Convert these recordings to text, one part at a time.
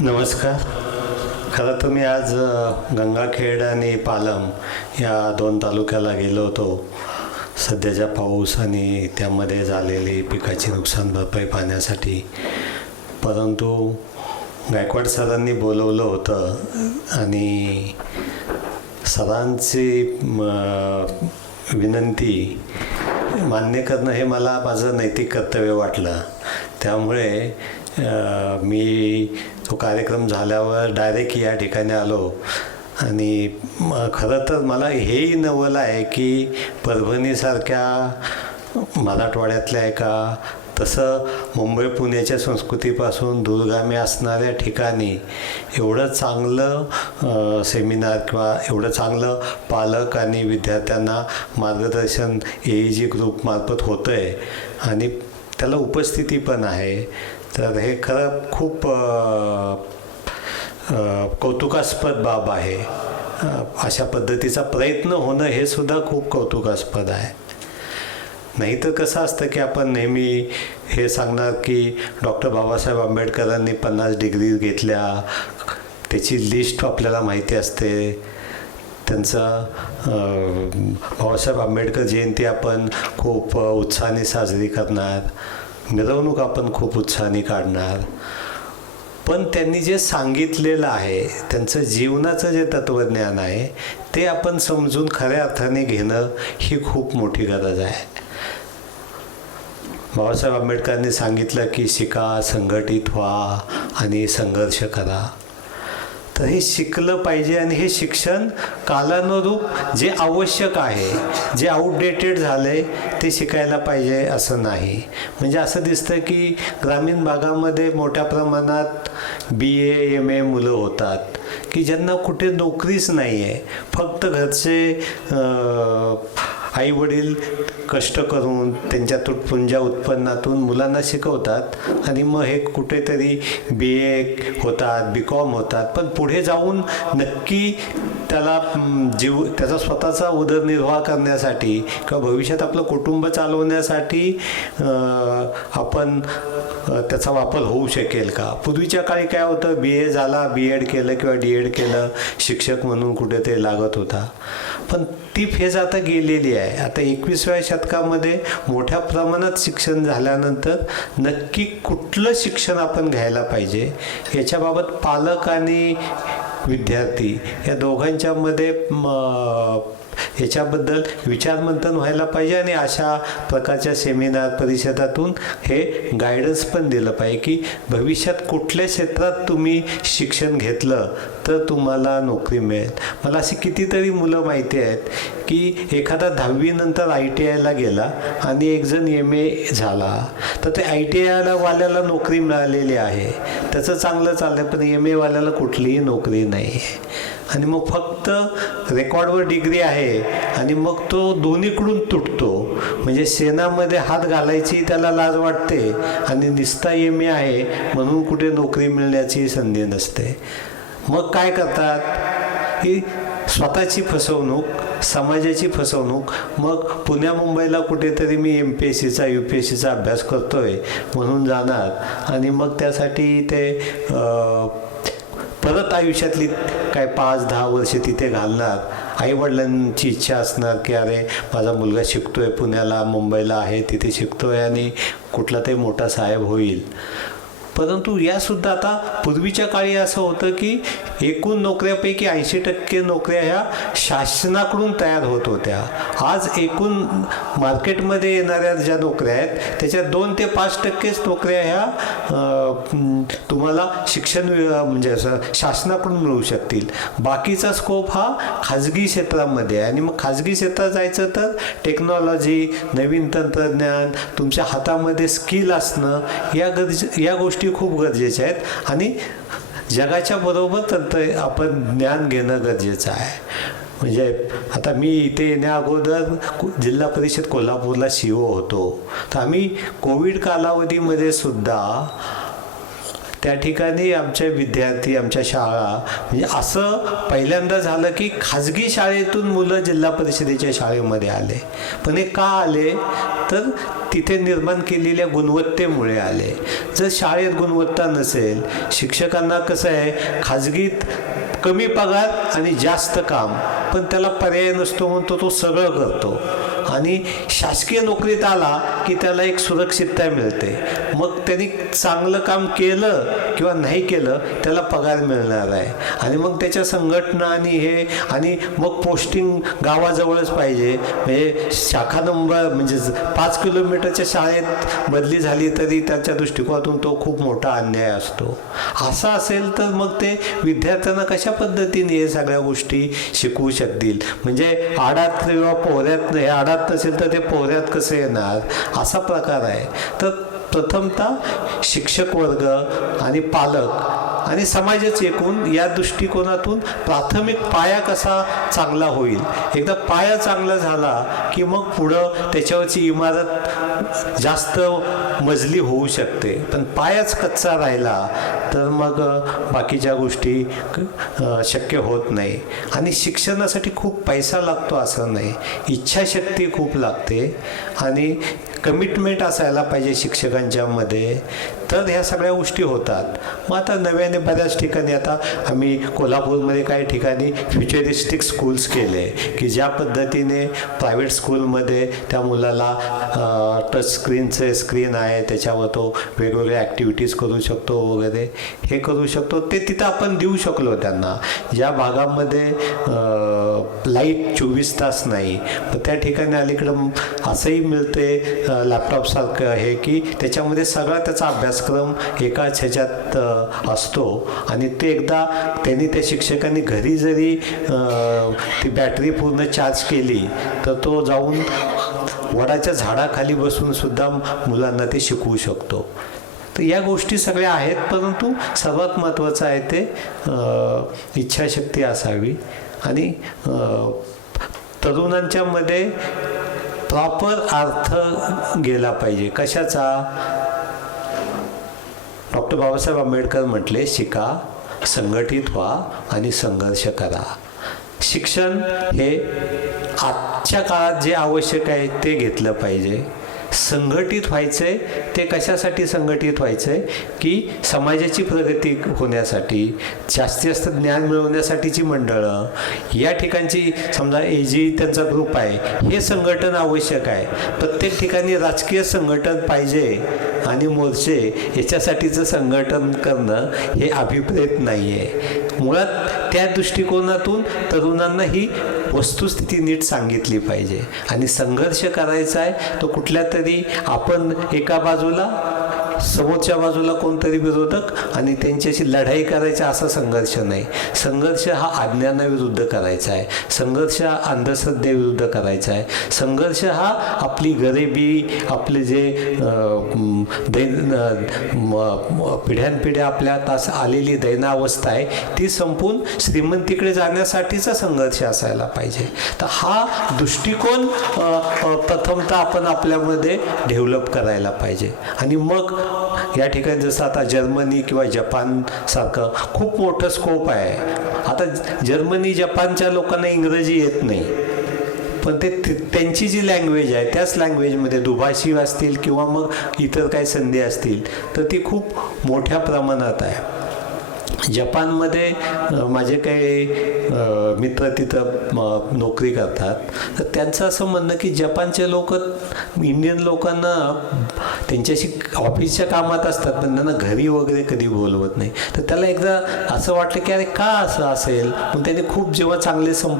नमस्कार. खरं तर मी आज गंगाखेड आणि पालम या दोन तालुक्याला गेलो होतो. सध्याच्या पाऊस आणि त्यामध्ये झालेली पिकाची नुकसान भरपाई पाहण्यासाठी. परंतु गायकवाड सरांनी बोलवलं होतं आणि सरांची विनंती मान्य करणं हे मला माझं नैतिक कर्तव्य वाटलं. त्यामुळे मी तो कार्यक्रम झाल्यावर डायरेक्ट या ठिकाणी आलो. आणि खरं तर मला हेही नवल आहे की परभणीसारख्या मराठवाड्यातल्या एका तसं मुंबई पुण्याच्या संस्कृतीपासून दूरगामी असणाऱ्या ठिकाणी एवढं चांगलं सेमिनार किंवा एवढं चांगलं पालक आणि विद्यार्थ्यांना मार्गदर्शन ए ई जी ग्रुपमार्फत होतं आहे आणि त्याला उपस्थिती पण आहे. तर हे खरं खूप कौतुकास्पद बाब आहे. अशा पद्धतीचा प्रयत्न होणं हे सुद्धा खूप कौतुकास्पद आहे. नाहीतर कसं असतं की आपण नेहमी हे सांगणार की डॉक्टर बाबासाहेब आंबेडकरांनी पन्नास डिग्री घेतल्या त्याची लिस्ट आपल्याला माहिती असते. त्यांचं बाबासाहेब आंबेडकर जयंती आपण खूप उत्साहाने साजरी करणार. मिरवणूक आपण खूप उत्साहाने काढणार. पण त्यांनी जे सांगितलेलं आहे त्यांचं जीवनाचं जे तत्त्वज्ञान आहे ते आपण समजून खऱ्या अर्थाने घेणं ही खूप मोठी गरज आहे. बाबासाहेब आंबेडकरांनी सांगितलं की शिका संघटित व्हा आणि संघर्ष करा. तर हे शिकलं पाहिजे आणि हे शिक्षण कालानुरूप जे आवश्यक आहे जे आउटडेटेड झाले ते शिकायला पाहिजे असं नाही. म्हणजे असं दिसतं की ग्रामीण भागामध्ये मोठ्या प्रमाणात बी ए एम ए मुलं होतात की ज्यांना कुठे नोकरीच नाही आहे फक्त घरचे आईवडील कष्ट करून त्यांच्या तुटपुंजा उत्पन्नातून मुलांना शिकवतात आणि मग हे कुठेतरी बी ए होतात बी कॉम होतात. पण पुढे जाऊन नक्की त्याला जीव त्याचा स्वतःचा उदरनिर्वाह करण्यासाठी किंवा भविष्यात आपलं कुटुंब चालवण्यासाठी आपण त्याचा वापर होऊ शकेल का? पूर्वीच्या काळी काय होतं? बी ए झाला बी एड केलं किंवा डी एड केलं शिक्षक म्हणून कुठे ते लागत होता. पण ती फेज आता गेलेली आहे. आता एकवीसव्या शतकामध्ये मोठ्या प्रमाणात शिक्षण झाल्यानंतर नक्की कुठलं शिक्षण आपण घ्यायला पाहिजे? याच्याबाबत पालक आणि विद्यार्थी या दोघांच्यामध्ये म, याच्याबद्दल विचारमंथन व्हायला पाहिजे आणि अशा प्रकारच्या सेमिनार परिषदातून हे गायडन्स पण दिलं पाहिजे की भविष्यात कुठल्या क्षेत्रात तुम्ही शिक्षण घेतलं तर तुम्हाला नोकरी मिळेल. मला अशी कितीतरी मुलं माहिती आहेत की एखादा दहावीनंतर आय टी आयला गेला आणि एक जण एम ए झाला तर ते आय टी आयला वाल्याला नोकरी मिळालेली आहे. त्याचं चांगलं चाललं पण एम एवाल्याला कुठलीही नोकरी नाही. आहे आणि मग फक्त रेकॉर्डवर डिग्री आहे आणि मग तो दोन्हीकडून तुटतो. म्हणजे सेनामध्ये हात घालायची त्याला लाज वाटते आणि निस्ता एम ए आहे म्हणून कुठे नोकरी मिळण्याची संधी नसते. मग काय करतात? ही स्वतःची फसवणूक समाजाची फसवणूक मग पुण्या मुंबईला कुठेतरी मी एम पी एस सीचा यू पी एस सीचा अभ्यास करतो आहे म्हणून जाणार. आणि मग त्यासाठी ते परत आयुष्यातली काय पाच दहा वर्ष तिथे घालणार? आईवडिलांची इच्छा असणार की अरे माझा मुलगा शिकतोय पुण्याला मुंबईला आहे तिथे शिकतोय आणि कुठला तरी मोठा साहेब होईल. परंतु यासुद्धा आता पूर्वीच्या काळी असं होतं की एकूण नोकऱ्यापैकी ऐंशी टक्के नोकऱ्या ह्या शासनाकडून तयार होत होत्या. आज एकूण मार्केटमध्ये येणाऱ्या ज्या नोकऱ्या आहेत त्याच्या दोन ते पाच टक्केच नोकऱ्या ह्या तुम्हाला शिक्षण म्हणजे असं शासनाकडून मिळू शकतील. बाकीचा स्कोप हा खाजगी क्षेत्रामध्ये आहे. आणि मग खाजगी क्षेत्रात जायचं तर टेक्नॉलॉजी नवीन तंत्रज्ञान तुमच्या हातामध्ये स्किल असणं या गरज या गोष्टी खूप गरजेच्या आहेत आणि जगाच्या बरोबर तंत्र आपण ज्ञान घेणं गरजेचं आहे. म्हणजे आता मी इथे येण्या अगोदर जिल्हा परिषद कोल्हापूरला सी होतो. तर आम्ही कोविड कालावधीमध्ये सुद्धा त्या ठिकाणी आमचे विद्यार्थी आमच्या शाळा म्हणजे असं पहिल्यांदा झालं की खाजगी शाळेतून मुलं जिल्हा परिषदेच्या शाळेमध्ये आले. पण हे का आले? तर तिथे निर्माण केलेल्या गुणवत्तेमुळे आले. जर शाळेत गुणवत्ता नसेल शिक्षकांना कसं आहे खाजगीत कमी पगार आणि जास्त काम पण त्याला पर्याय नसतो म्हणून तो तो सगळं करतो. आणि शासकीय नोकरीत आला की त्याला एक सुरक्षितता मिळते. मग त्यांनी चांगलं काम केलं किंवा नाही केलं त्याला पगार मिळणार आहे. आणि मग त्याच्या संघटना आणि हे आणि मग पोस्टिंग गावाजवळच पाहिजे. म्हणजे शाखा नंबर म्हणजे पाच किलोमीटरच्या शाळेत बदली झाली तरी त्याच्या दृष्टिकोनातून तो खूप मोठा अन्याय असतो. असं असेल तर मग ते विद्यार्थ्यांना कशा पद्धतीने हे सगळ्या गोष्टी शिकवू शकतील? म्हणजे आडात किंवा पोहऱ्यात हे आडात नसेल तर ते पोहऱ्यात कसे येणार? असा प्रकार आहे. तर प्रथमतः शिक्षक वर्ग आणि पालक आणि समाजच एकूण या दृष्टिकोनातून प्राथमिक पाया कसा चांगला होईल? एकदा पाया चांगला झाला की मग पुढं त्याच्यावरची इमारत जास्त मजली होऊ शकते. पण पायच कच्चा राहिला तर मग बाकीच्या गोष्टी शक्य होत नाही. आणि शिक्षणासाठी खूप पैसा लागतो असं नाही. इच्छाशक्ती खूप लागते. आणि कमिटमेंट असायला पाहिजे शिक्षकांच्यामध्ये तर ह्या सगळ्या गोष्टी होतात. मग आता नव्याने बऱ्याच ठिकाणी आता आम्ही कोल्हापूरमध्ये काही ठिकाणी फ्युचरिस्टिक स्कूल्स केले की ज्या पद्धतीने प्रायव्हेट स्कूलमध्ये त्या मुलाला टच स्क्रीनचे स्क्रीन आहे त्याच्यावर तो वेगवेगळ्या ॲक्टिव्हिटीज करू शकतो वगैरे. हे करू शकतो. ते तिथं आपण देऊ शकलो त्यांना. ज्या भागामध्ये लाइट चोवीस तास नाही पण त्या ठिकाणी अलीकडं असंही मिळते लॅपटॉपसारखं हे की त्याच्यामध्ये सगळा त्याचा अभ्यास अभ्यासक्रम एकाच ह्याच्यात असतो. आणि ते एकदा त्यांनी त्या शिक्षकांनी घरी जरी ती बॅटरी पूर्ण चार्ज केली तर तो जाऊन वडाच्या झाडाखाली बसून सुद्धा मुलांना ते शिकवू शकतो. तर या गोष्टी सगळ्या आहेत परंतु सर्वात महत्त्वाचं आहे ते इच्छाशक्ती असावी. आणि तरुणांच्यामध्ये तरुणांच्या मध्ये प्रॉपर अर्थ गेला पाहिजे. कशाचा? डॉक्टर बाबासाहेब आंबेडकर म्हटले शिका संघटित व्हा आणि संघर्ष करा. शिक्षण हे आजच्या काळात जे आवश्यक आहे ते घेतलं पाहिजे. संघटित व्हायचंय ते कशासाठी संघटित व्हायचंय? की समाजाची प्रगती होण्यासाठी जास्तीत जास्त ज्ञान मिळवण्यासाठीची मंडळं या ठिकाणची समजा ए जी त्यांचा ग्रुप आहे हे संघटन आवश्यक आहे. प्रत्येक ठिकाणी राजकीय संघटन पाहिजे आणि मोर्चे याच्यासाठीचं संघटन करणं हे अभिप्रेत नाही आहे मुळात त्या दृष्टिकोनातून तरुणांना ही वस्तुस्थिती नीट सांगितली पाहिजे. आणि संघर्ष करायचा आहे तो कुठल्या तरी आपण एका बाजूला समोरच्या बाजूला कोणतरी विरोधक आणि त्यांच्याशी लढाई करायची असा संघर्ष नाही. संघर्ष हा अज्ञानाविरुद्ध करायचा आहे. संघर्ष हा अंधश्रद्धेविरुद्ध करायचा आहे. संघर्ष हा आपली गरिबी आपले जे दैन पिढ्यानपिढ्या आपल्या तास आलेली दैनावस्था आहे ती संपून श्रीमंतीकडे जाण्यासाठीचा संघर्ष असायला पाहिजे. तर हा दृष्टिकोन प्रथमतः आपण आपल्यामध्ये डेव्हलप करायला पाहिजे. आणि मग या ठिकाणी जसं आता जर्मनी किंवा जपानसारखं खूप मोठं स्कोप आहे. आता जर्मनी जपानच्या लोकांना इंग्रजी येत नाही. पण ते त्यांची जी लँग्वेज आहे त्याच लँग्वेजमध्ये दुभाषी असतील किंवा मग इतर काही संधी असतील तर ती खूप मोठ्या प्रमाणात आहे. जपानमध्ये माझे काही मित्र तिथं नोकरी करतात. तर त्यांचं असं म्हणणं की जपानचे लोक इंडियन लोकांना त्यांच्याशी ऑफिसच्या कामात असतात पण त्यांना घरी वगैरे कधी बोलवत नाही. तर त्याला एकदा असं वाटलं की अरे का असं असेल? पण त्याने खूप जेव्हा चांगले सं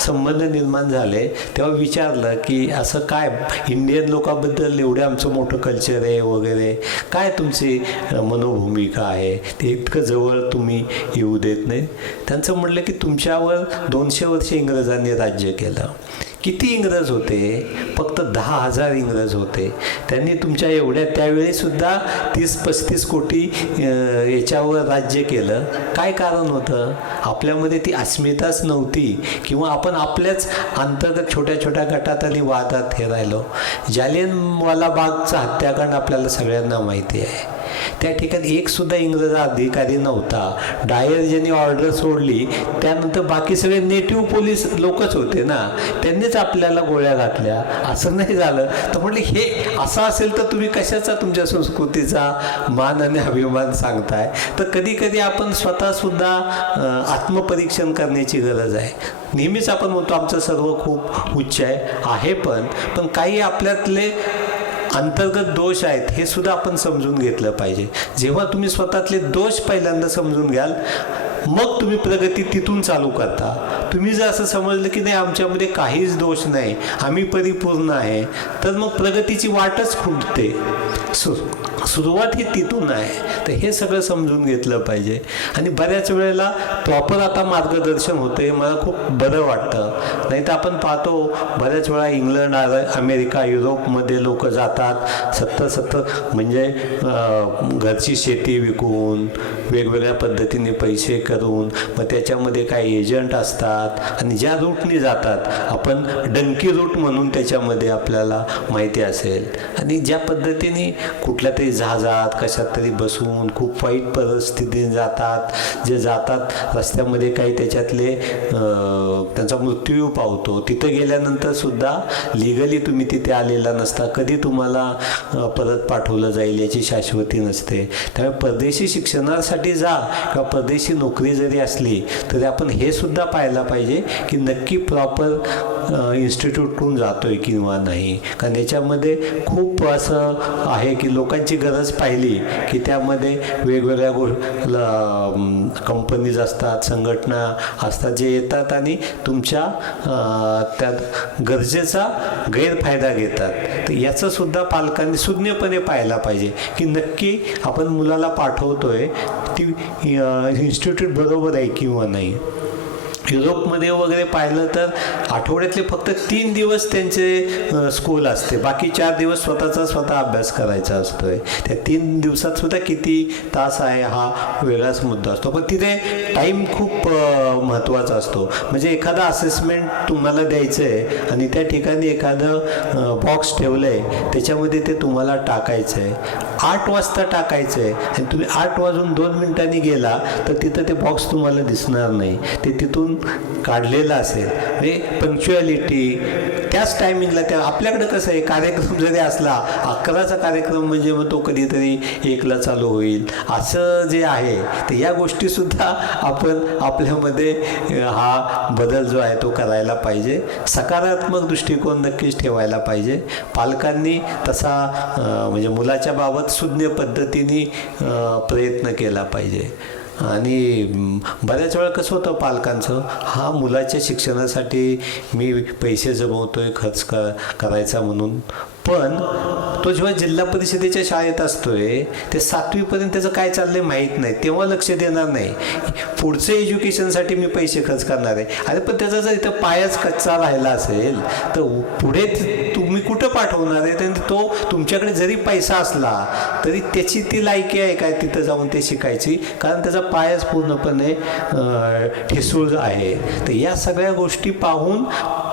संबंध निर्माण झाले तेव्हा विचारलं की असं काय इंडियन लोकांबद्दल एवढं आमचं मोठं कल्चर आहे वगैरे? काय तुमची मनोभूमिका आहे? ते इतकं जवळ तुम तुम्ही येऊ देत नाही. त्यांचं म्हटलं की तुमच्यावर दोनशे वर्ष इंग्रजांनी राज्य केलं. किती इंग्रज होते? फक्त दहा हजार इंग्रज होते. त्यांनी तुमच्या एवढ्या त्यावेळी सुद्धा तीस पस्तीस कोटी याच्यावर राज्य केलं. काय कारण होतं? आपल्यामध्ये ती अस्मिताच नव्हती किंवा आपण आपल्याच अंतर्गत छोट्या छोट्या गटात आणि वादात हे राहिलो. जालियनवाला बागचा हत्याकांड आपल्याला सगळ्यांना माहिती आहे. त्या ठिकाणी एक सुद्धा इंग्रज अधिकारी नव्हता. डायर ज्यांनी ऑर्डर सोडली त्यानंतर बाकी सगळे नेटिव्ह पोलीस लोकच होते ना. त्यांनीच आपल्याला गोळ्या घातल्या. असं नाही झालं. तर म्हटलं हे असं असेल तर तुम्ही कशाचा तुमच्या संस्कृतीचा मान आणि अभिमान सांगताय? तर कधी कधी आपण स्वतः सुद्धा आत्मपरीक्षण करण्याची गरज आहे. नेहमीच आपण म्हणतो आमचं सर्व खूप उच्च आहे आहे पण पण काही आपल्यातले अंतर्गत दोष आहेत हे सुद्धा आपण समजून घेतलं पाहिजे. जेव्हा तुम्ही स्वतःतले दोष पहिल्यांदा समजून घ्याल मग तुम्ही प्रगती तिथून चालू करता. तुम्ही जर असं समजलं की नाही आमच्यामध्ये काहीच दोष नाही आम्ही परिपूर्ण आहे तर मग प्रगतीची वाटच खुंटते. सु सुरुवात ही तिथून आहे. तर हे सगळं समजून घेतलं पाहिजे. आणि बऱ्याच वेळेला प्रॉपर आता मार्गदर्शन होते मला खूप बरं वाटतं. नाही तर आपण पाहतो बऱ्याच वेळा इंग्लंड अमेरिका युरोपमध्ये लोक जातात सत्तर सत्तर म्हणजे घरची शेती विकून वेगवेगळ्या पद्धतीने पैसे करून मग त्याच्यामध्ये काही एजंट असतात आणि ज्या रूटने जातात आपण डंकी रूट म्हणून त्याच्यामध्ये आपल्याला माहिती असेल. आणि ज्या पद्धतीने कुठल्या तरी जहाजात कशात तरी बसून खूप वाईट परिस्थितीने जातात. जे जातात रस्त्यामध्ये काही त्याच्यातले त्यांचा मृत्यू पावतो. तिथं गेल्यानंतर सुद्धा लिगली तुम्ही तिथे आलेला नसता. कधी तुम्हाला परत पाठवलं जाईल याची शाश्वती नसते. त्यामुळे परदेशी शिक्षणासाठी जा किंवा परदेशी नोकरी जरी असली तरी आपण हे सुद्धा पाहायला पाहिजे की नक्की प्रॉपर इन्स्टिट्यूटहून जातोय किंवा नाही. कारण याच्यामध्ये खूप असं आहे की लोकांची गरज पाहिली की त्यामध्ये वेगवेगळ्या गो कंपनीज असतात संघटना असतात जे येतात आणि तुमच्या त्यात गरजेचा गैरफायदा घेतात. तर याचंसुद्धा पालकांनी सुज्ञपणे पाहायला पाहिजे की नक्की आपण मुलाला पाठवतोय ती इन्स्टिट्यूट बरोबर आहे किंवा नाही. युरोपमध्ये वगैरे पाहिलं तर आठवड्यातले फक्त तीन दिवस त्यांचे स्कूल असते. बाकी चार दिवस स्वतःचा स्वतः अभ्यास करायचा असतोय. त्या तीन दिवसात सुद्धा किती तास आहे हा वेगळाच मुद्दा असतो. पण तिथे टाईम खूप महत्त्वाचा असतो. म्हणजे एखादा असेसमेंट तुम्हाला द्यायचं आहे आणि त्या ठिकाणी एखादं बॉक्स ठेवलं आहे त्याच्यामध्ये ते तुम्हाला टाकायचं आहे आठ वाजता टाकायचं आहे आणि तुम्ही आठ वाजून दोन मिनिटांनी गेला तर तिथं ते बॉक्स तुम्हाला दिसणार नाही. ते तिथून काढलेलं असेल. म्हणजे पंक्च्युअलिटी त्याच टायमिंगला त्या आपल्याकडे कसं आहे कार्यक्रम जरी असला अकराचा कार्यक्रम म्हणजे मग तो कधीतरी एकला चालू होईल. असं जे आहे तर या गोष्टीसुद्धा आपण आपल्यामध्ये हा बदल जो आहे तो करायला पाहिजे. सकारात्मक दृष्टिकोन नक्कीच ठेवायला पाहिजे. पालकांनी तसा म्हणजे मुलाच्या बाबत सुज्ञ पद्धतीने प्रयत्न केला पाहिजे. आणि बऱ्याच वेळा कसं होतं पालकांचं हा मुलाच्या शिक्षणासाठी मी पैसे जमवतोय खर्च क करायचा म्हणून. पण तो जेव्हा जिल्हा परिषदेच्या शाळेत असतोय ते सातवीपर्यंत त्याचं काय चाललंय माहीत नाही तेव्हा लक्ष देणार नाही. पुढचं एज्युकेशनसाठी मी पैसे खर्च करणार आहे. अरे पण त्याचा जर इथं पायाच कच्चा राहिला असेल तर पुढे पाठवणार आहे. तर तो तुमच्याकडे जरी पैसा असला तरी त्याची ती लायकी आहे काय तिथं जाऊन ते शिकायची? कारण त्याचा पायच पूर्णपणे ठिसूळ आहे. तर या सगळ्या गोष्टी पाहून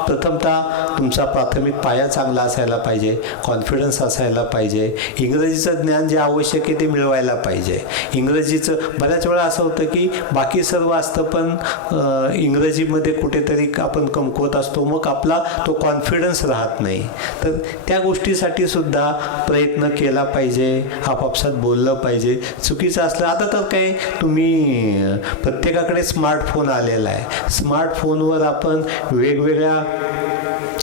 प्रथमतः तुमचा प्राथमिक पाया चांगला असायला पाहिजे कॉन्फिडन्स असायला पाहिजे. इंग्रजीचं ज्ञान जे आवश्यक आहे ते मिळवायला पाहिजे. इंग्रजीचं बऱ्याच वेळा असं होतं की बाकी सर्व असतं पण इंग्रजीमध्ये कुठेतरी आपण कमकुवत असतो मग आपला तो कॉन्फिडन्स राहत नाही. तर त्या गोष्टीसाठी सुद्धा प्रयत्न केला पाहिजे आपापसात बोललं पाहिजे. चुकीचं असलं आता तर काय तुम्ही प्रत्येकाकडे स्मार्टफोन आलेला आहे. स्मार्टफोनवर आपण वेगवेगळ्या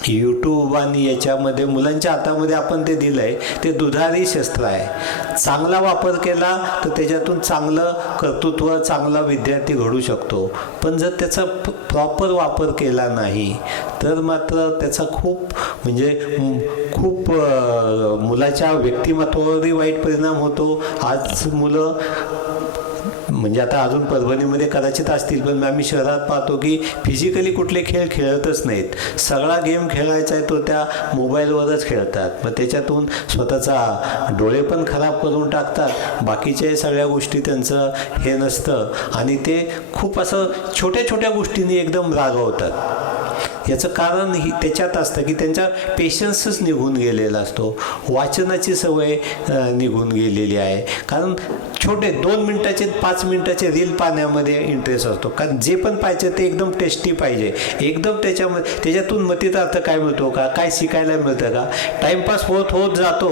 यूट्यूब आणि याच्यामध्ये मुलांच्या हातामध्ये आपण ते दिलं आहे ते दुधारी शस्त्र आहे. चांगला वापर केला तर त्याच्यातून चांगलं कर्तृत्व चांगला विद्यार्थी घडू शकतो. पण जर त्याचा प्रॉपर वापर केला नाही तर मात्र त्याचा खूप म्हणजे खूप मुलाच्या व्यक्तिमत्वावरही वाईट परिणाम होतो. आज मुलं म्हणजे आता अजून परभणीमध्ये कदाचित असतील पण आम्ही शहरात पाहतो की फिजिकली कुठले खेळ खेळतच नाहीत. सगळा गेम खेळायचा आहे तो त्या मोबाईलवरच खेळतात. मग त्याच्यातून स्वतःचा डोळे पण खराब करून टाकतात. बाकीच्या सगळ्या गोष्टी त्यांचं हे नसतं. आणि ते खूप असं छोट्या छोट्या गोष्टींनी एकदम रागवतात. याचं कारण ही त्याच्यात असतं की त्यांचा पेशन्सच निघून गेलेला असतो. वाचनाची सवय निघून गेलेली आहे. कारण छोटे दोन मिनटाचे पाच मिनटाचे रील पाहण्यामध्ये इंटरेस्ट असतो. कारण जे पण पाहिजे ते एकदम टेस्टी पाहिजे. एकदम त्याच्यामध्ये त्याच्यातून मतीचा अर्थ काय मिळतो का? काय शिकायला मिळतं का? टाईमपास होत होत जातो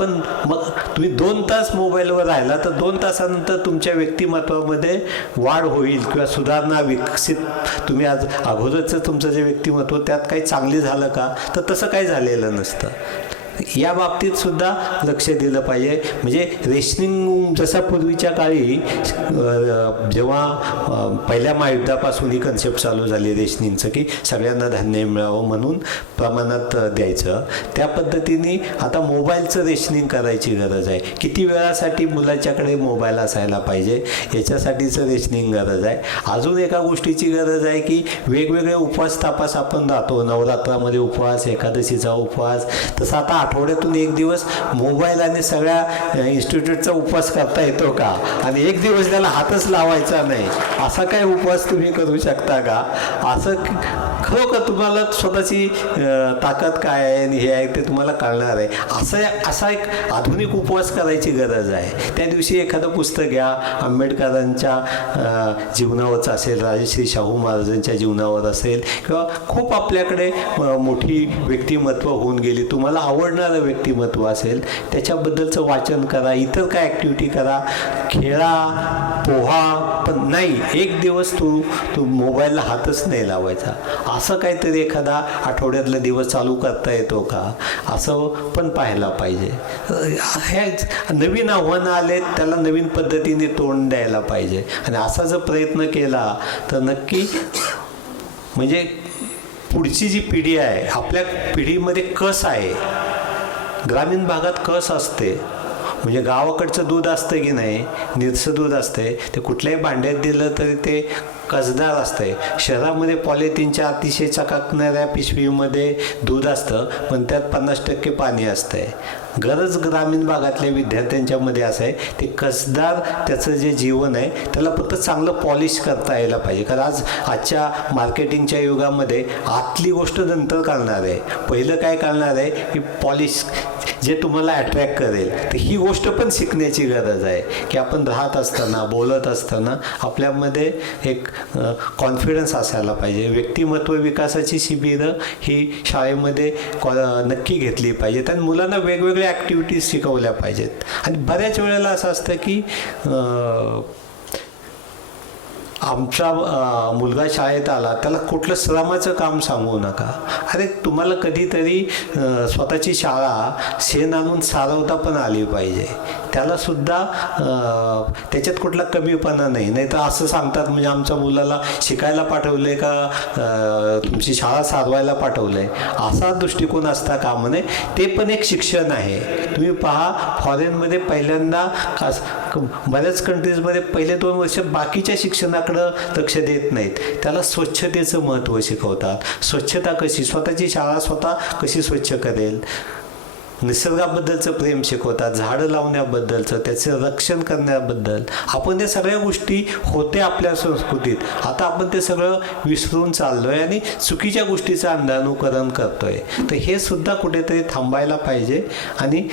पण मग तुम्ही दोन तास मोबाईलवर राहिला तर दोन तासानंतर तुमच्या व्यक्तिमत्वामध्ये वाढ होईल किंवा सुधारणा विकसित. तुम्ही आज अगोदरचं तुमचं जे व्यक्तिमत्व त्यात काही चांगली झालं का? तर तसं काही झालेलं नसतं. या बाबतीत सुद्धा लक्ष दिलं पाहिजे. म्हणजे रेशनिंग जसा पूर्वीच्या काळी जेव्हा पहिल्या महायुद्धापासून ही कन्सेप्ट चालू झाली रेशनिंगचं की सगळ्यांना धान्य मिळावं म्हणून प्रमाणात द्यायचं. त्या पद्धतीने आता मोबाईलचं रेशनिंग करायची गरज आहे. किती वेळासाठी मुलाच्याकडे मोबाईल असायला पाहिजे याच्यासाठीचं रेशनिंग गरज आहे. अजून एका गोष्टीची गरज आहे की वेगवेगळे उपवास तापास आपण राहतो. नवरात्रामध्ये उपवास एकादशीचा उपवास. तसं आता आठवड्यातून एक दिवस मोबाईल आणि सगळ्या इन्स्टिट्यूटचा उपवास करता येतो का? आणि एक दिवस त्याला हातच लावायचा नाही. असा काय उपवास तुम्ही करू शकता का? असं हो का तुम्हाला स्वतःची ताकद काय आहे आणि हे आहे ते तुम्हाला कळणार आहे. असं असा एक आधुनिक उपवास करायची गरज आहे. त्या दिवशी एखादं पुस्तक घ्या. आंबेडकरांच्या अ, जीवनावरचं असेल राजश्री शाहू महाराजांच्या जीवनावर असेल किंवा खूप आपल्याकडे मोठी व्यक्तिमत्व होऊन गेली तुम्हाला आवडणारं व्यक्तिमत्व असेल त्याच्याबद्दलचं वाचन करा. इतर काय ॲक्टिव्हिटी करा. खेळा पोहा पण नाही. एक दिवस तू तू मोबाईलला हातच नाही लावायचा. असं काहीतरी एखादा आठवड्यातला दिवस चालू करता येतो का? असं पण पाहायला पाहिजे. हे नवीन आव्हानं आले त्याला नवीन पद्धतीने तोंड द्यायला पाहिजे. आणि असा जर प्रयत्न केला तर नक्की म्हणजे पुढची जी पिढी आहे आपल्या पिढीमध्ये कस आहे? ग्रामीण भागात कस असते? म्हणजे गावाकडचं दूध असतं की नाही? निरसं दूध असते. ते कुठल्याही भांड्यात दिलं तरी ते कसदार असतंय. शहरामध्ये पॉलिथिनच्या अतिशय चकाकणाऱ्या पिशवीमध्ये दूध असतं पण त्यात पन्नास टक्के पाणी असतंय. गरज ग्रामीण भागातल्या विद्यार्थ्यांच्यामध्ये असं आहे ते कसदार त्याचं जे जीवन आहे त्याला फक्त चांगलं पॉलिश करता यायला पाहिजे. कारण आज आजच्या मार्केटिंगच्या युगामध्ये आतली गोष्ट नंतर करणार आहे. पहिलं काय करणार आहे की पॉलिश जे तुम्हाला अट्रॅक्ट करेल तर ही गोष्ट पण शिकण्याची गरज आहे. की आपण राहत असताना बोलत असताना आपल्यामध्ये एक कॉन्फिडन्स असायला पाहिजे. व्यक्तिमत्व विकासाची शिबिरं ही शाळेमध्ये कॉ नक्की घेतली पाहिजेत आणि मुलांना वेगवेगळ्या ॲक्टिव्हिटीज शिकवल्या पाहिजेत. आणि बऱ्याच वेळेला असं असतं की आमचा मुलगा शाळेत आला त्याला कुठलं श्रमाचं काम सांगू नका. अरे तुम्हाला कधीतरी स्वतःची शाळा शेण आणून सारवता पण आली पाहिजे. त्यालासुद्धा त्याच्यात कुठला कमीपणा नाही. नाही तर असं सांगतात म्हणजे आमच्या मुलाला शिकायला पाठवलंय का तुमची शाळा सारवायला पाठवलंय? असा दृष्टिकोन असता कामा नये. ते पण एक शिक्षण आहे. तुम्ही पहा फॉरेनमध्ये पहिल्यांदा बऱ्याच कंट्रीजमध्ये पहिले दोन वर्ष बाकीच्या शिक्षणाकडे लक्ष देत नाहीत. त्याला स्वच्छतेचं महत्त्व शिकवतात. स्वच्छता कशी? स्वतःची शाळा स्वतः कशी स्वच्छ करेल? निसर्गाबद्दलचं प्रेम शिकवतात. झाडं लावण्याबद्दलचं त्याचं रक्षण करण्याबद्दल. आपण त्या सगळ्या गोष्टी होत्या आपल्या संस्कृतीत. आता आपण ते सगळं विसरून चाललोय आणि चुकीच्या गोष्टीचं अंधानुकरण करतोय. तर हे सुद्धा कुठेतरी थांबायला पाहिजे. आणि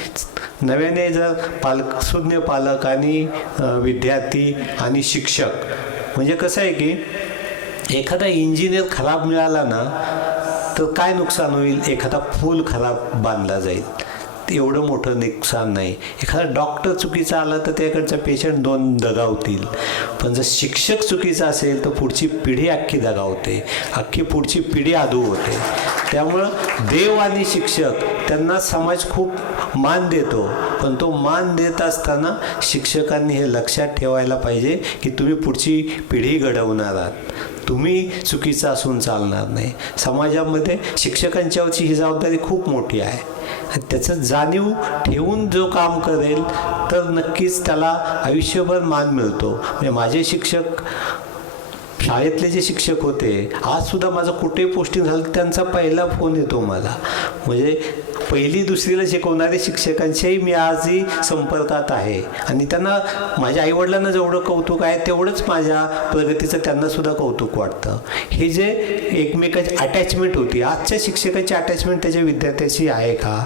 नव्याने जर पालक सुज्ञ पालक आणि विद्यार्थी आणि शिक्षक म्हणजे कसं आहे की एखादा इंजिनियर खराब मिळाला ना तर काय नुकसान होईल? एखादा पूल खराब बांधला जाईल. एवढं मोठं नुकसान नाही. एखादा डॉक्टर चुकीचा आला तर त्याकडचा पेशंट दोन दगावतील. पण जर शिक्षक चुकीचा असेल तर पुढची पिढी अख्खी दगावते. अख्खी पुढची पिढी आधू होते. त्यामुळं देव आणि शिक्षक त्यांना समाज खूप मान देतो. पण तो मान देत असताना शिक्षकांनी हे लक्षात ठेवायला पाहिजे की तुम्ही पुढची पिढी घडवणार आहात. तुम्ही चुकीचं असून चालणार नाही. समाजामध्ये शिक्षकांच्यावरची ही जबाबदारी खूप मोठी आहे. त्याचं जाणीव ठेवून जो काम करेल तर नक्कीच त्याला आयुष्यभर मान मिळतो. म्हणजे माझे शिक्षक शाळेतले जे शिक्षक होते आज सुद्धा माझं कुठे पोस्टिंग झालं त्यांचा पहिला फोन येतो मला. म्हणजे पहिली दुसरीला शिकवणारे शिक्षकांच्याही मी आजही संपर्कात आहे. आणि त्यांना माझ्या आईवडिलांना जेवढं कौतुक आहे तेवढंच माझ्या प्रगतीचं त्यांना सुद्धा कौतुक वाटतं. हे जे एकमेकाची अटॅचमेंट होती आजच्या शिक्षकाची अटॅचमेंट त्याच्या विद्यार्थ्याशी आहे का?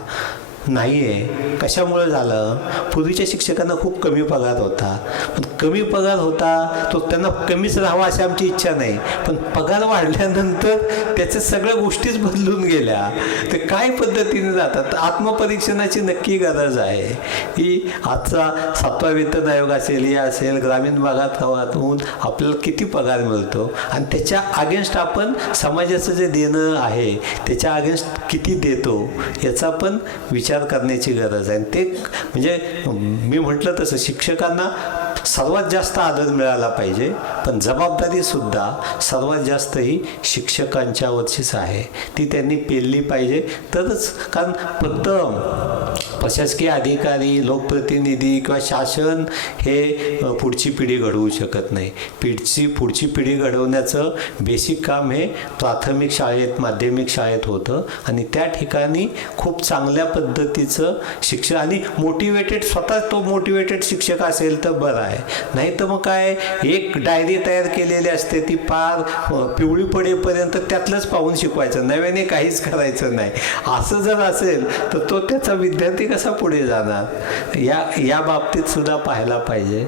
नाही आहे कशामुळे झालं? पूर्वीच्या शिक्षकांना खूप कमी पगार होता. पण कमी पगार होता तो त्यांना कमीच राहावा अशी आमची इच्छा नाही. पण पगार वाढल्यानंतर त्याच्या सगळ्या गोष्टीच बदलून गेल्या. ते काय पद्धतीने जातात? आत्मपरीक्षणाची नक्की गरज आहे. की आजचा सातवा वेतन आयोग असेल हे असेल ग्रामीण भागात गावातून आपल्याला किती पगार मिळतो? आणि त्याच्या अगेन्स्ट आपण समाजाचं जे देणं आहे त्याच्या अगेन्स्ट किती देतो? याचा पण विचार विचार करण्याची गरज आहे. आणि ते म्हणजे मी म्हटलं तसं शिक्षकांना सर्वात जास्त आदर मिळाला पाहिजे पण जबाबदारी सुद्धा सर्वात जास्त ही शिक्षकांच्यावरचीच आहे. ती त्यांनी पेलली पाहिजे. तरच कारण फक्त प्रशासकीय अधिकारी लोकप्रतिनिधी किंवा शासन हे पुढची पिढी घडवू शकत नाही. पिढची पुढची पिढी घडवण्याचं बेसिक काम हे प्राथमिक शाळेत माध्यमिक शाळेत होतं. आणि त्या ठिकाणी खूप चांगल्या पद्धतीचं शिक्षण आणि मोटिवेटेड स्वतः तो मोटिवेटेड शिक्षक असेल तर बरं आहे. नाही तर मग काय एक डायरी तयार केलेली असते ती फार पिवळी पडेपर्यंत त्यातलंच पाहून शिकवायचं. नव्याने काहीच करायचं नाही. असं जर असेल तर तो त्याचा विद्यार्थी कसा पुढे जाणार? या या बाबतीत सुद्धा पाहायला पाहिजे.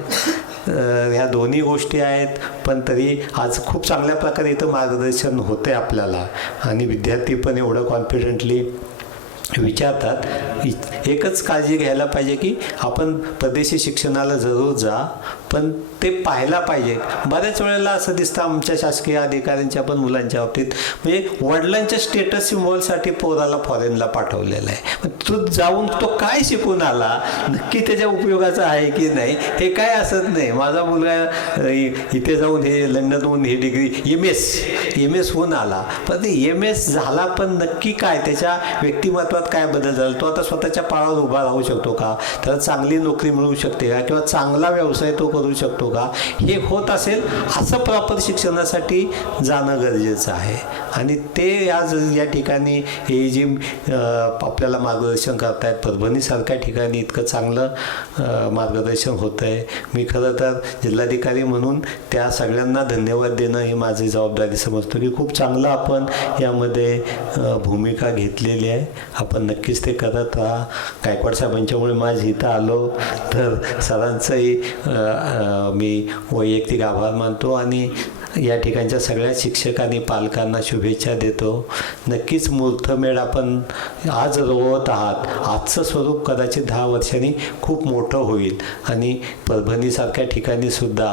ह्या दोन्ही गोष्टी आहेत पण तरी आज खूप चांगल्या प्रकारे इथं मार्गदर्शन होते आपल्याला. आणि विद्यार्थी पण एवढं कॉन्फिडेंटली विचारतात. एकच काळजी घ्यायला पाहिजे की आपण परदेशी शिक्षणाला जरूर जा पण ते पाहायला पाहिजे. बऱ्याच वेळेला असं दिसतं आमच्या शासकीय अधिकाऱ्यांच्या पण मुलांच्या बाबतीत म्हणजे वडिलांच्या स्टेटस सिम्बॉलसाठी पोराला फॉरेनला पाठवलेलं आहे. तो जाऊन तो काय शिकून आला? नक्की त्याच्या उपयोगाचा आहे की नाही? हे काय असत नाही. माझा मुलगा इथे जाऊन हे लंडनहून ही degree M S M S होऊन आला. पण ते एम एस झाला पण नक्की काय? त्याच्या व्यक्तिमत्वात काय बदल झाला? तो आता स्वतःच्या पाळावर उभा राहू शकतो का? त्याला चांगली नोकरी मिळू शकते का? किंवा चांगला व्यवसाय तो करू करू शकतो का? हे होत असेल असं प्रॉपर शिक्षणासाठी जाणं गरजेचं आहे. आणि ते आज या ठिकाणी हे जी आपल्याला मार्गदर्शन करतायत परभणीसारख्या ठिकाणी इतकं चांगलं मार्गदर्शन होतं आहे मी खरं तर जिल्हाधिकारी म्हणून त्या सगळ्यांना धन्यवाद देणं ही माझी जबाबदारी समजतो की खूप चांगलं आपण यामध्ये भूमिका घेतलेली आहे. आपण नक्कीच ते करत राहा. गायकवाड साहेबांच्यामुळे माझी इथं आलो तर सरांचंही मी वैयक्तिक आभार मानतो आणि या ठिकाणच्या सगळ्या शिक्षकांनी पालकांना शुभेच्छा देतो. नक्कीच मूर्थमेळ आपण आज रोवत आहात. आजचं स्वरूप कदाचित दहा वर्षांनी खूप मोठं होईल. आणि परभणीसारख्या ठिकाणी सुद्धा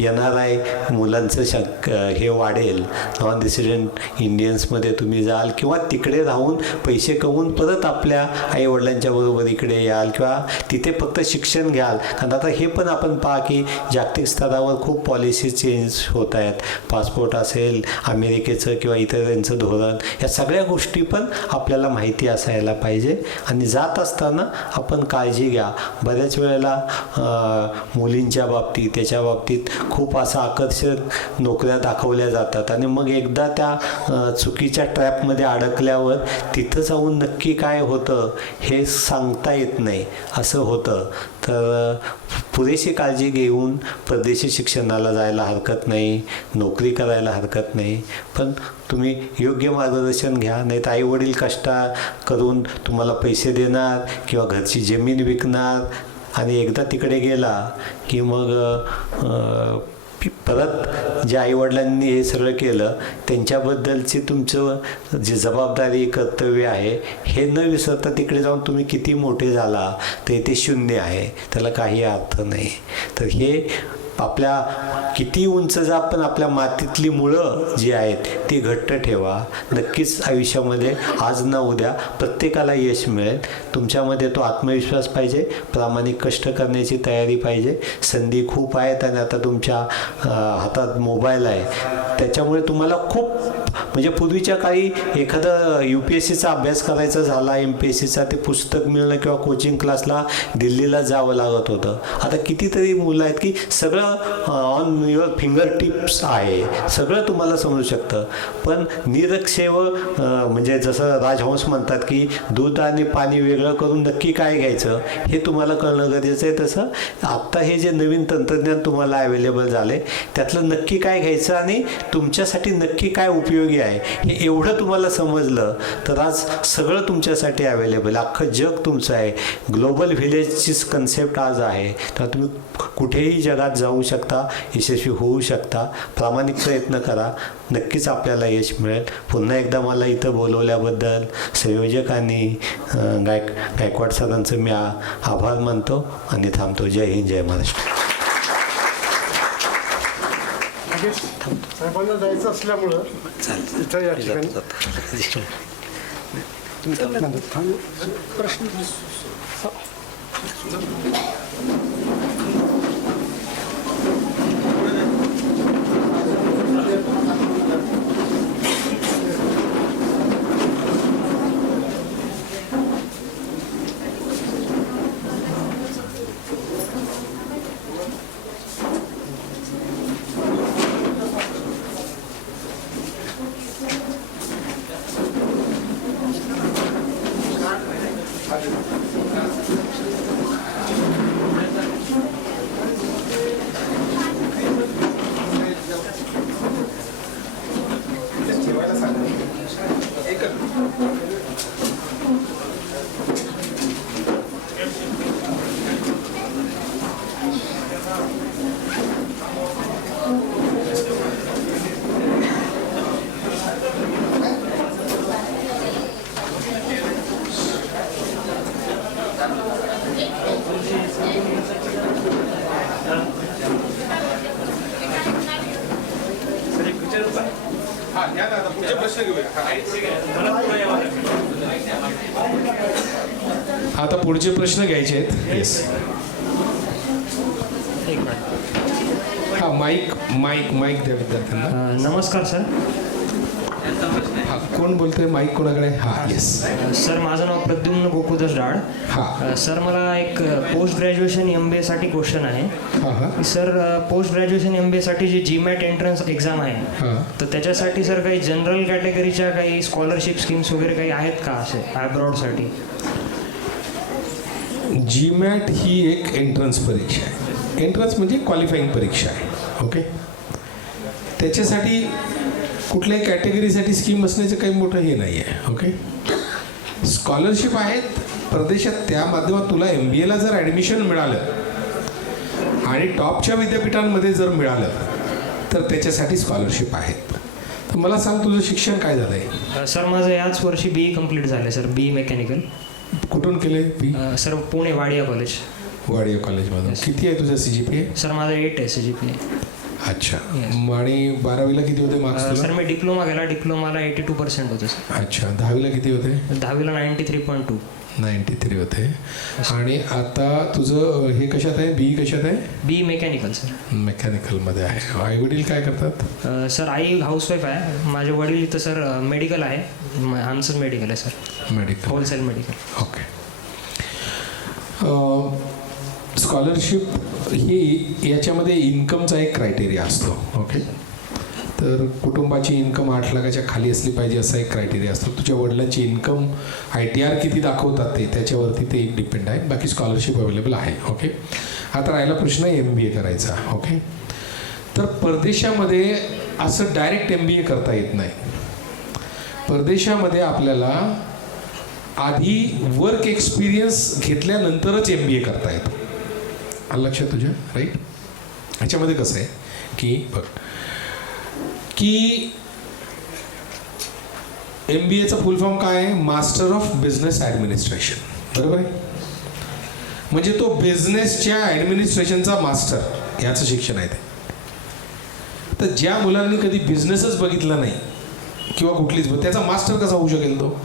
एन आर आय मुलांचं शक हे वाढेल. नॉन रेसिडेंट इंडियन्समध्ये तुम्ही जाल किंवा तिकडे राहून पैसे कमवून परत आपल्या आईवडिलांच्या बरोबर इकडे याल किंवा तिथे फक्त शिक्षण घ्याल. कारण आता हे पण आपण पहा की जागतिक स्तरावर खूप पॉलिसी चेंज होत आहेत. पासपोर्ट असेल अमेरिकेचं किंवा इतर त्यांचं धोरण या सगळ्या गोष्टी पण आपल्याला माहिती असायला पाहिजे. आणि जात असताना आपण काळजी घ्या. बऱ्याच वेळेला मुलींच्या बाबतीत त्याच्या बाबतीत खूप असं आकर्षक नोकऱ्या दाखवल्या जातात. आणि मग एकदा त्या चुकीच्या ट्रॅपमध्ये अडकल्यावर तिथं जाऊन नक्की काय होतं हे सांगता येत नाही. असं होतं. तर पुरेशी काळजी घेऊन परदेशी शिक्षणाला जायला हरकत नाही नोकरी करायला हरकत नाही. पण तुम्ही योग्य मार्गदर्शन घ्या नाही तर आईवडील कष्टा करून तुम्हाला पैसे देणार किंवा घरची जमीन विकणार आणि एकदा तिकडे गेला की मग परत ज्या आईवडिलांनी हे सगळं केलं त्यांच्याबद्दलची तुमचं जी जबाबदारी कर्तव्य आहे हे न विसरता तिकडे जाऊन तुम्ही किती मोठे झाला तर ते शून्य आहे त्याला काही अर्थ नाही. तर हे आपल्या किती उंच जा पण आपल्या मातीतली मुळं जी आहेत ती घट्ट ठेवा. नक्कीच आयुष्यामध्ये आज ना उद्या प्रत्येकाला यश मिळेल. तुमच्यामध्ये तो आत्मविश्वास पाहिजे प्रामाणिक कष्ट करण्याची तयारी पाहिजे. संधी खूप आहेत आणि आता तुमच्या हातात मोबाईल आहे. त्याच्यामुळे तुम्हाला खूप म्हणजे पूर्वीच्या काळी एखादं यू पी एस सीचा अभ्यास करायचा झाला एम पी एस सीचा ते पुस्तक मिळणं किंवा कोचिंग क्लासला दिल्लीला जावं लागत होतं. आता कितीतरी मुलं आहेत की सगळं ऑन युअर फिंगर टिप्स आहे. सगळं तुम्हाला समजू शकतं. पण निरक्षेव म्हणजे जसं राजहंस म्हणतात की दूध आणि पाणी वेगळं करून नक्की काय घ्यायचं हे तुम्हाला कळणं गरजेचं आहे. तसं आत्ता हे जे नवीन तंत्रज्ञान तुम्हाला अवेलेबल झाले त्यातलं नक्की काय घ्यायचं आणि तुमच्यासाठी नक्की काय उपयोग आहे. हे एवढं तुम्हाला समजलं तर आज सगळं तुमच्यासाठी अवेलेबल अख्खं जग तुमचं आहे. ग्लोबल व्हिलेजचीच कन्सेप्ट आज आहे. तर तुम्ही कुठेही जगात जाऊ शकता यशस्वी होऊ शकता. प्रामाणिक प्रयत्न करा. नक्कीच आपल्याला यश मिळेल. पुन्हा एकदा मला इथं बोलवल्याबद्दल संयोजक आणि गायक गायकवाड सरांचं मी आभार मानतो. आणि थांबतो. जय हिंद जय महाराष्ट्र. साहेबांना जायचं असल्यामुळं इथं या ठिकाणी. प्रश्न आता पुढचे प्रश्न घ्यायचे आहेत. येस हा माईक माईक माईक द्या विद्यार्थ्यांना. नमस्कार सर हा कोण बोलतोय? माईक कोणाकडे? हा येस सर माझं नाव प्रद्युम्न गोकुदास डाळ. हा. सर मला एक पोस्ट ग्रॅज्युएशन एम बी एसाठी क्वेश्चन आहे. Sir post graduation M B एसाठी G जी मॅट एंट्रन्स एक्झाम आहे तर त्याच्यासाठी सर काही जनरल कॅटेगरीच्या काही स्कॉलरशिप स्कीम्स वगैरे काही आहेत का असे ॲब्रॉडसाठी जी मॅट ही एक एंट्रन्स परीक्षा आहे. एंट्रन्स म्हणजे क्वालिफाईंग परीक्षा आहे. ओके त्याच्यासाठी कुठल्याही कॅटेगरीसाठी स्कीम असण्याचं काही मोठं हे नाही आहे ओके स्कॉलरशिप आहेत परदेशात त्या माध्यमात तुला एम बी एला जर ॲडमिशन मिळालं आणि टॉपच्या विद्यापीठांमध्ये जर मिळालं तर त्याच्यासाठी स्कॉलरशिप आहेत. तर मला सांग तुझं शिक्षण काय झालं आहे सर माझं याच वर्षी बी ई कंप्लीट झालं सर बी मेकॅनिकल कुठून केले P sir Pune Wadia college Wadia कॉलेजमधून किती आहे तुझं सी जी पी सर माझं एट आहे सी जी पी अच्छा. आणि बारावीला किती होते मार्क्स सर तुला? मी डिप्लोमा केला डिप्लोमाला एटी टू पर्सेंट होते सर. अच्छा. दहावीला किती होते? दहावीला ninety three point two ninety three होते आणि आता तुझं अ, हे कशात आहे? बी कशात आहे? B mechanical sir. मेकॅनिकलमध्ये आहे. आई वडील काय करतात? अ, सर आई हाऊसवाईफ आहे. माझे वडील इथं सर मेडिकल आहे. म- आमचंच मेडिकल आहे sir. Medical wholesale medical okay scholarship ही याच्यामध्ये इन्कमचा एक क्रायटेरिया असतो. ओके तर कुटुंबाची इन्कम आठ लाखाच्या खाली असली पाहिजे असा एक क्रायटेरिया असतो. तुझ्या वडिलांची इन्कम आय टी आर किती दाखवतात ते त्याच्यावरती ते एक डिपेंड आहे. बाकी स्कॉलरशिप अवेलेबल आहे. ओके आता राहिला प्रश्न एम बी ए करायचा. ओके तर परदेशामध्ये असं डायरेक्ट एम बी ए करता येत नाही. परदेशामध्ये आपल्याला आधी वर्क एक्सपिरियन्स घेतल्यानंतरच एम बी ए करता येतो. आलं लक्षात तुझ्या? राईट ह्याच्यामध्ये कसं आहे की बघ की एम बी एचं फुल फॉर्म काय आहे? मास्टर ऑफ बिझनेस ॲडमिनिस्ट्रेशन बरोबर आहे? म्हणजे तो बिझनेसच्या ॲडमिनिस्ट्रेशनचा मास्टर याचं शिक्षण आहे ते. तर ज्या मुलांनी कधी बिझनेसच बघितला नाही किंवा कुठलीच त्याचा मास्टर कसा होऊ शकेल तो?